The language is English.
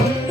Thank yeah. you.